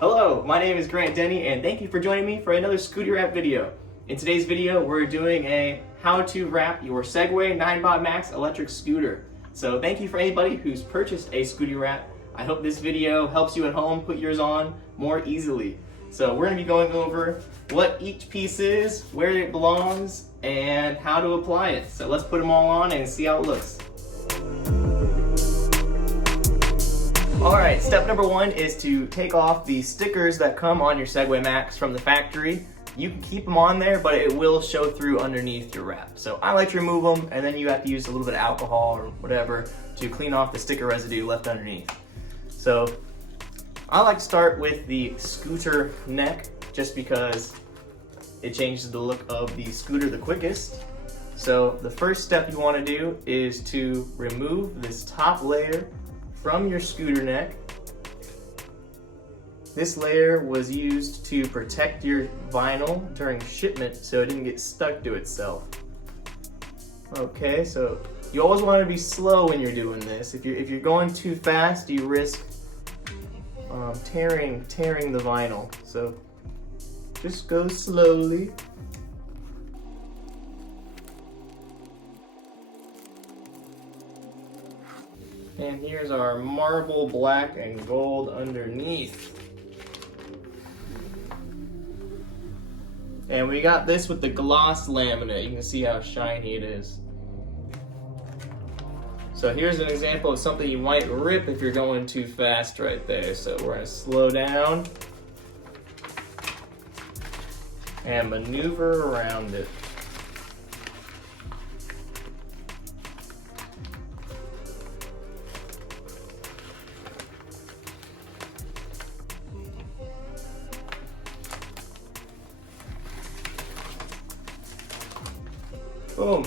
Hello, my name is Grant Denny and thank you for joining me for another Scooty Wrap video. In today's video, we're doing a how to wrap your Segway Ninebot Max electric scooter. So thank you for anybody who's purchased a Scooty Wrap. I hope this video helps you at home put yours on more easily. So we're going to be going over what each piece is, where it belongs, and how to apply it. So let's put them all on and see how it looks. Alright, step number one is to take off the stickers that come on your Segway Max from the factory. You can keep them on there, but it will show through underneath your wrap. So I like to remove them, and then you have to use a little bit of alcohol or whatever to clean off the sticker residue left underneath. So I like to start with the scooter neck, just because it changes the look of the scooter the quickest. So the first step you want to do is to remove this top layer from your scooter neck. This layer was used to protect your vinyl during shipment so it didn't get stuck to itself. Okay, so you always want to be slow when you're doing this. If you're going too fast, you risk tearing the vinyl. So just go slowly. And here's our marble black and gold underneath. And we got this with the gloss laminate. You can see how shiny it is. So here's an example of something you might rip if you're going too fast right there. So we're gonna slow down and maneuver around it. Boom.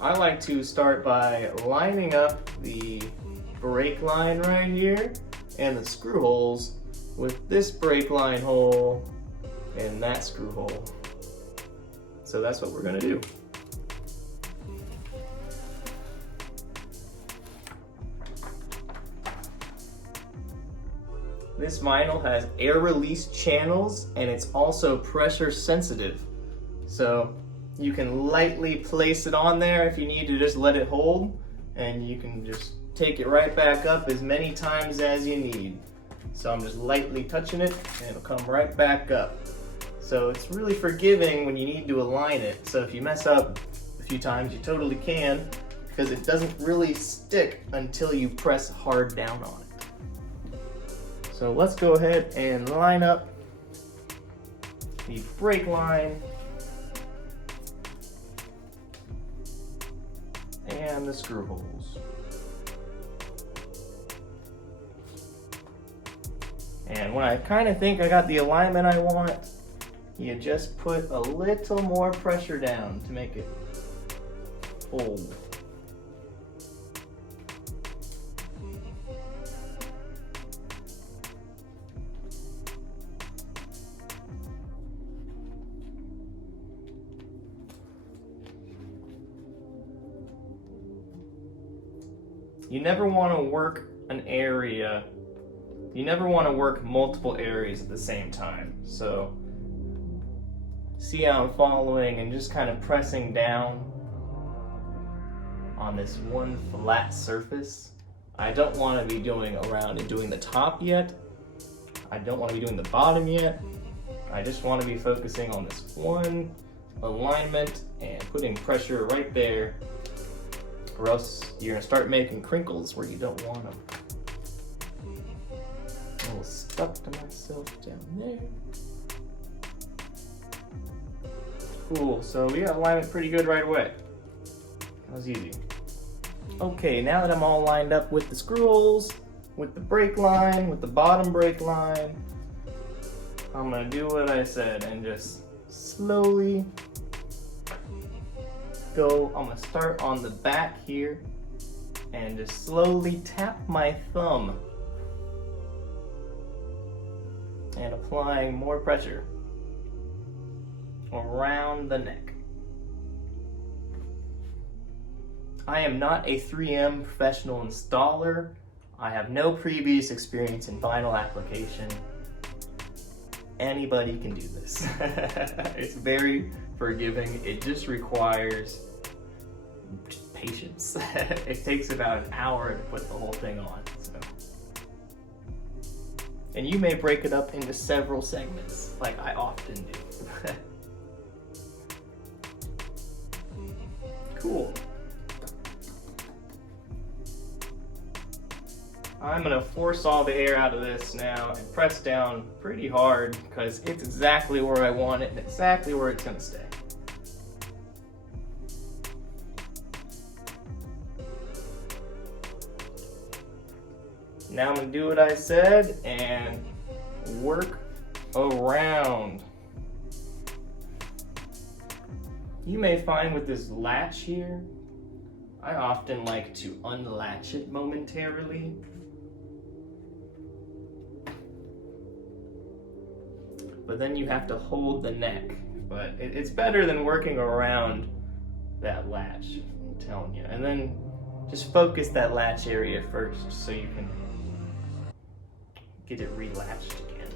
I like to start by lining up the brake line right here and the screw holes with this brake line hole and that screw hole. So that's what we're gonna do. This vinyl has air release channels and it's also pressure sensitive. So you can lightly place it on there if you need to just let it hold, and you can just take it right back up as many times as you need. So I'm just lightly touching it and it'll come right back up. So it's really forgiving when you need to align it. So if you mess up a few times, you totally can, because it doesn't really stick until you press hard down on it. So let's go ahead and line up the brake line and the screw holes. And when I kind of think I got the alignment I want, you just put a little more pressure down to make it hold. You never want to work an area, you never want to work multiple areas at the same time. So see how I'm following and just kind of pressing down on this one flat surface. I don't want to be doing around and doing the top yet. I don't want to be doing the bottom yet. I just want to be focusing on this one alignment and putting pressure right there, or else you're gonna start making crinkles where you don't want them. A little stuck to myself down there. Cool, so we got alignment pretty good right away. That was easy. Okay, now that I'm all lined up with the screw holes, with the brake line, with the bottom brake line, I'm gonna do what I said and just slowly go. I'm gonna start on the back here and just slowly tap my thumb and applying more pressure around the neck. I am not a 3M professional installer. I have no previous experience in vinyl application. anybody can do this. It's very forgiving. It just requires patience. It takes about an hour to put the whole thing on. So. And you may break it up into several segments, like I often do. Cool. I'm gonna force all the air out of this now and press down pretty hard because it's exactly where I want it and exactly where it's gonna stay. Now I'm gonna do what I said and work around. You may find with this latch here, I often like to unlatch it momentarily. But then you have to hold the neck. But it's better than working around that latch, I'm telling you. And then just focus that latch area first so you can get it relatched again.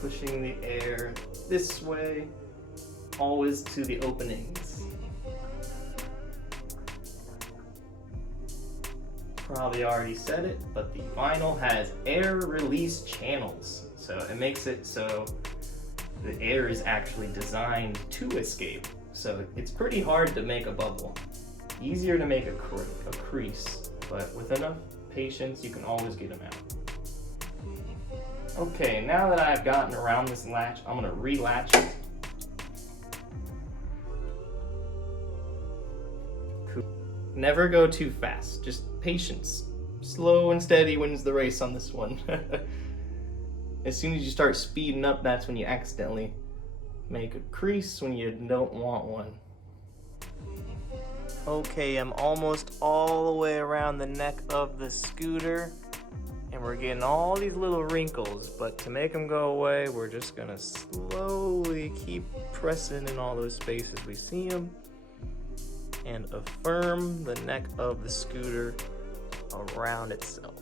Pushing the air this way, always to the openings. Probably already said it, but the vinyl has air release channels. So it makes it so the air is actually designed to escape. So it's pretty hard to make a bubble. Easier to make a crease, but with enough patience, you can always get them out. Okay, now that I've gotten around this latch, I'm gonna relatch it. Never go too fast, just patience. Slow and steady wins the race on this one. As soon as you start speeding up, that's when you accidentally make a crease when you don't want one. Okay, I'm almost all the way around the neck of the scooter. And we're getting all these little wrinkles, but to make them go away, we're just gonna slowly keep pressing in all those spaces we see them and affirm the neck of the scooter around itself.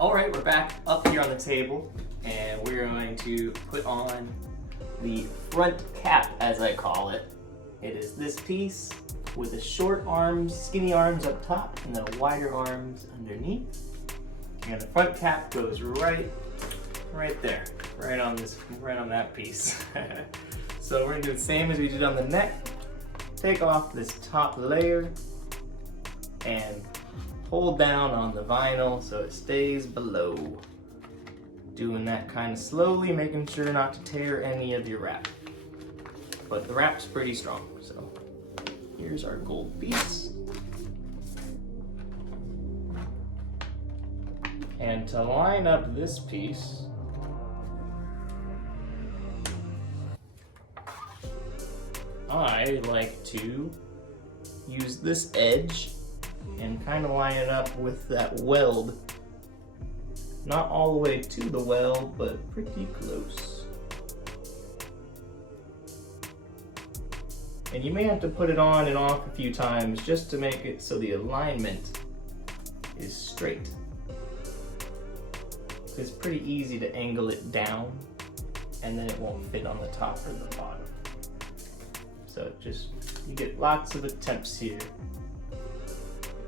All right, we're back up here on the table and we're going to put on the front cap, as I call it. It is this piece with the short arms, skinny arms up top and the wider arms underneath. And the front cap goes right there, right on that piece. So we're gonna do the same as we did on the neck. Take off this top layer and hold down on the vinyl so it stays below. Doing that kind of slowly, making sure not to tear any of your wrap. But the wrap's pretty strong, so here's our gold piece. And to line up this piece, I like to use this edge and kind of line it up with that weld. Not all the way to the weld, but pretty close. And you may have to put it on and off a few times just to make it so the alignment is straight. It's pretty easy to angle it down and then it won't fit on the top or the bottom. So you get lots of attempts here.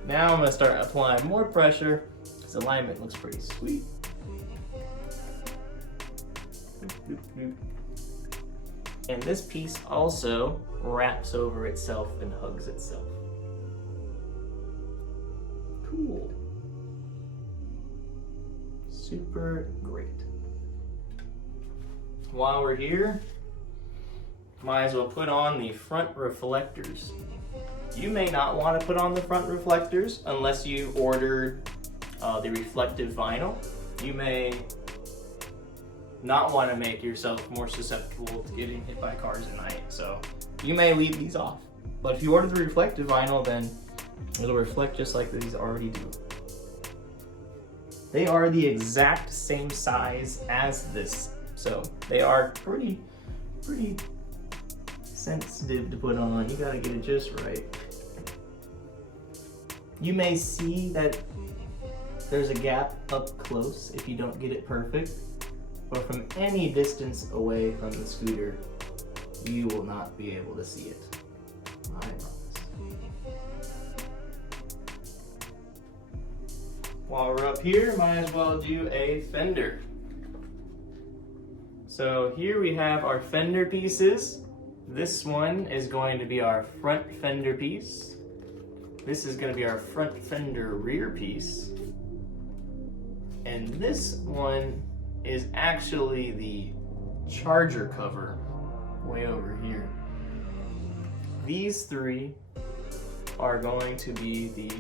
Now I'm gonna start applying more pressure because alignment looks pretty sweet. And this piece also wraps over itself and hugs itself. Cool. Super great. While we're here, might as well put on the front reflectors. You may not want to put on the front reflectors unless you ordered the reflective vinyl. You may not want to make yourself more susceptible to getting hit by cars at night, so you may leave these off. But if you order the reflective vinyl, then it'll reflect just like these already do. They are the exact same size as this, so they are pretty sensitive to put on. You gotta get it just right. You may see that there's a gap up close if you don't get it perfect, but from any distance away from the scooter, you will not be able to see it. I promise. While we're up here, might as well do a fender. So here we have our fender pieces. This one is going to be our front fender piece. This is going to be our front fender rear piece. And this one is actually the charger cover way over here. These three are going to be the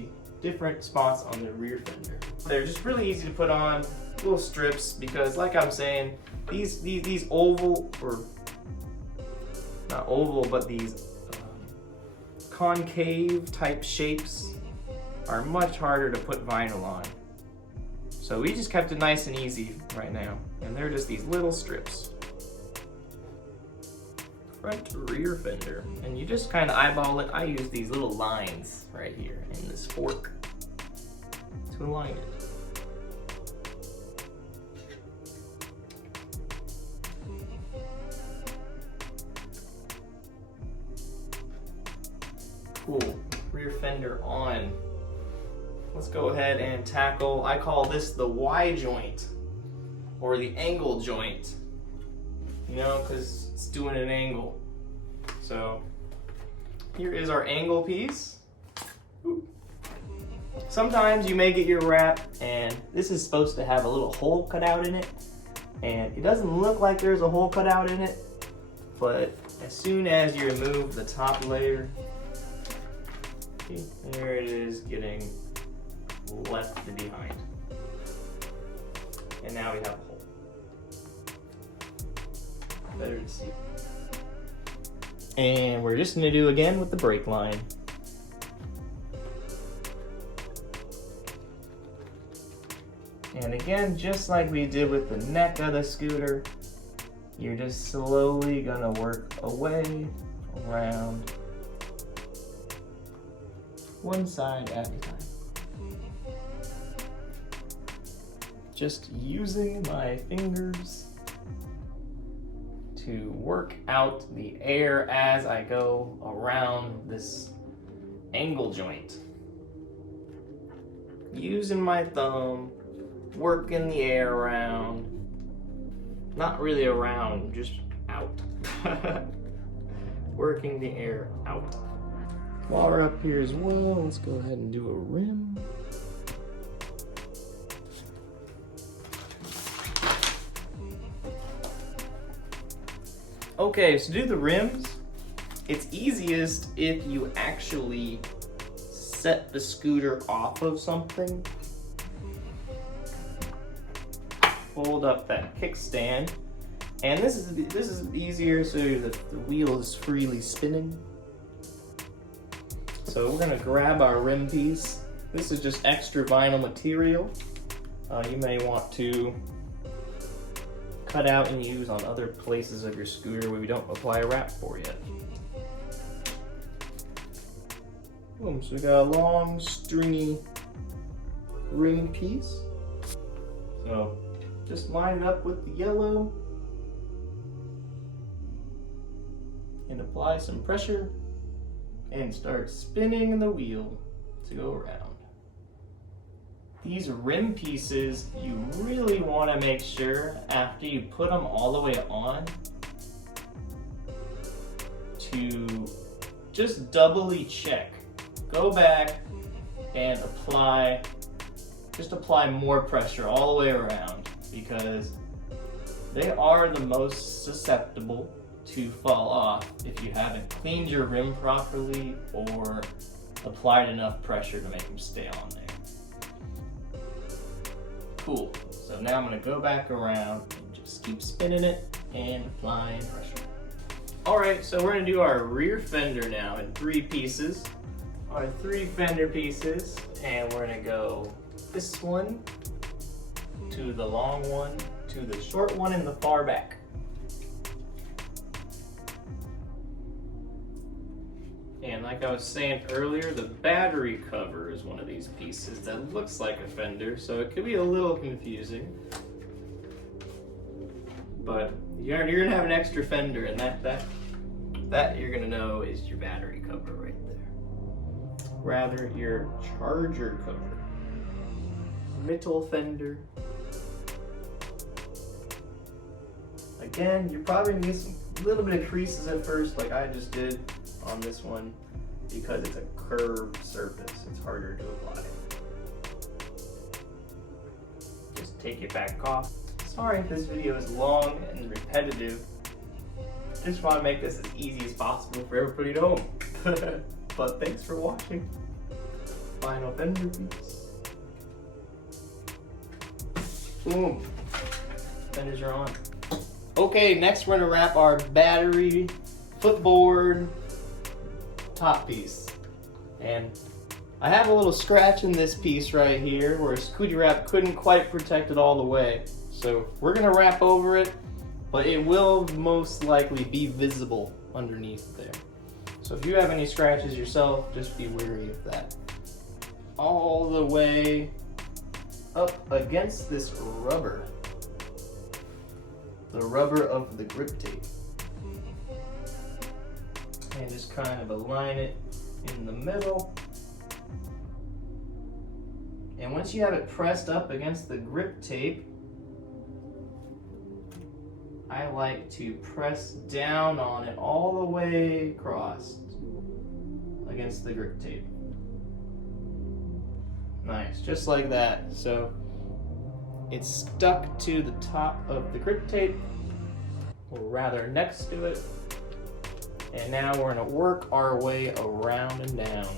different spots on the rear fender. They're just really easy to put on, little strips, because like I'm saying, these oval, or not oval, but these concave type shapes are much harder to put vinyl on. So we just kept it nice and easy right now. And they're just these little strips. Front rear fender. And you just kind of eyeball it. I use these little lines right here in this fork to align it. Cool, rear fender on. Let's go ahead and tackle, I call this the Y joint, or the angle joint, you know, because it's doing an angle. So here is our angle piece. Ooh. Sometimes you may get your wrap and this is supposed to have a little hole cut out in it, and it doesn't look like there's a hole cut out in it, but as soon as you remove the top layer, there it is, getting left behind. And now we have a hole. Better to see. And we're just gonna do again with the brake line. And again, just like we did with the neck of the scooter, you're just slowly gonna work away, around, one side at a time. Just using my fingers to work out the air as I go around this angle joint. Using my thumb, working the air around. Not really around, just out. Working the air out. While we're up here as well, let's go ahead and do a rim. Okay, so to do the rims, it's easiest if you actually set the scooter off of something. Fold up that kickstand, and this is easier so the wheel is freely spinning. So we're gonna grab our rim piece. This is just extra vinyl material. You may want to cut out and use on other places of your scooter where we don't apply a wrap for yet. Boom, so we got a long, stringy rim piece. So just line it up with the yellow and apply some pressure and start spinning the wheel to go around. These rim pieces, you really want to make sure after you put them all the way on to just doubly check. Go back and apply more pressure all the way around, because they are the most susceptible to fall off if you haven't cleaned your rim properly or applied enough pressure to make them stay on there. Cool, so now I'm gonna go back around and just keep spinning it and applying pressure. All right, so we're gonna do our rear fender now in 3 pieces. Our 3 fender pieces, and we're gonna go this one to the long one to the short one in the far back. like I was saying earlier, the battery cover is one of these pieces that looks like a fender, so it could be a little confusing. But you're gonna have an extra fender, and that you're gonna know is your battery cover right there. Rather, your charger cover. Metal fender. Again, you're probably gonna get a little bit of creases at first, like I just did on this one, because it's a curved surface. It's harder to apply. Just take it back off. Sorry if this video is long and repetitive. Just want to make this as easy as possible for everybody at home. But thanks for watching. Final fender piece. Boom. Fenders are on. Okay, next we're gonna wrap our battery, footboard, top piece. And I have a little scratch in this piece right here where Scooty Wrap couldn't quite protect it all the way. So we're gonna wrap over it, but it will most likely be visible underneath there. So if you have any scratches yourself, just be wary of that. All the way up against this rubber. The rubber of the grip tape. And just kind of align it in the middle. And once you have it pressed up against the grip tape, I like to press down on it all the way across against the grip tape. Nice, just like that. So it's stuck to the top of the grip tape, or rather next to it. And now we're gonna work our way around and down.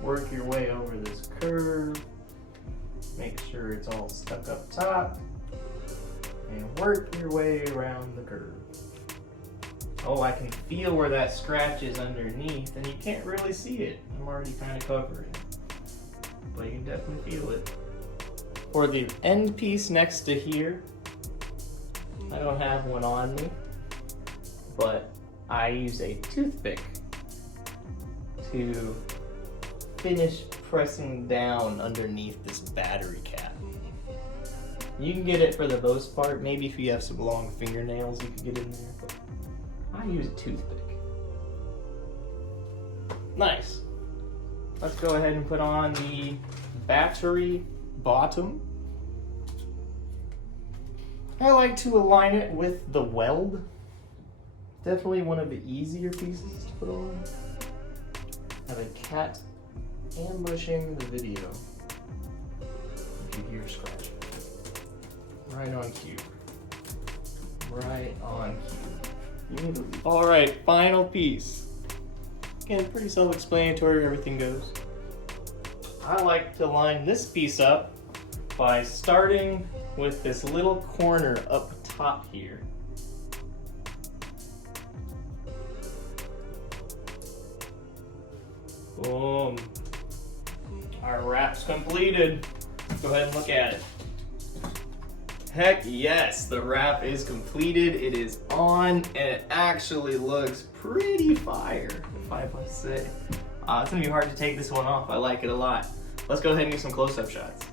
Work your way over this curve. Make sure it's all stuck up top. And work your way around the curve. Oh, I can feel where that scratch is underneath, and you can't really see it. I'm already kind of covering it. But you can definitely feel it. For the end piece next to here, I don't have one on me, but I use a toothpick to finish pressing down underneath this battery cap. You can get it for the most part. Maybe if you have some long fingernails, you can get in there, but I use a toothpick. Nice. Let's go ahead and put on the battery bottom. I like to align it with the weld. Definitely one of the easier pieces to put on. I have a cat ambushing the video. If you hear scratching. Right on cue. Right on cue. Alright, final piece. Again, pretty self-explanatory, everything goes. I like to line this piece up by starting with this little corner up top here. Boom. Our wrap's completed. Go ahead and look at it. Heck yes, the wrap is completed. It is on, and it actually looks pretty fire, if I must say. It's gonna be hard to take this one off. I like it a lot. Let's go ahead and get some close-up shots.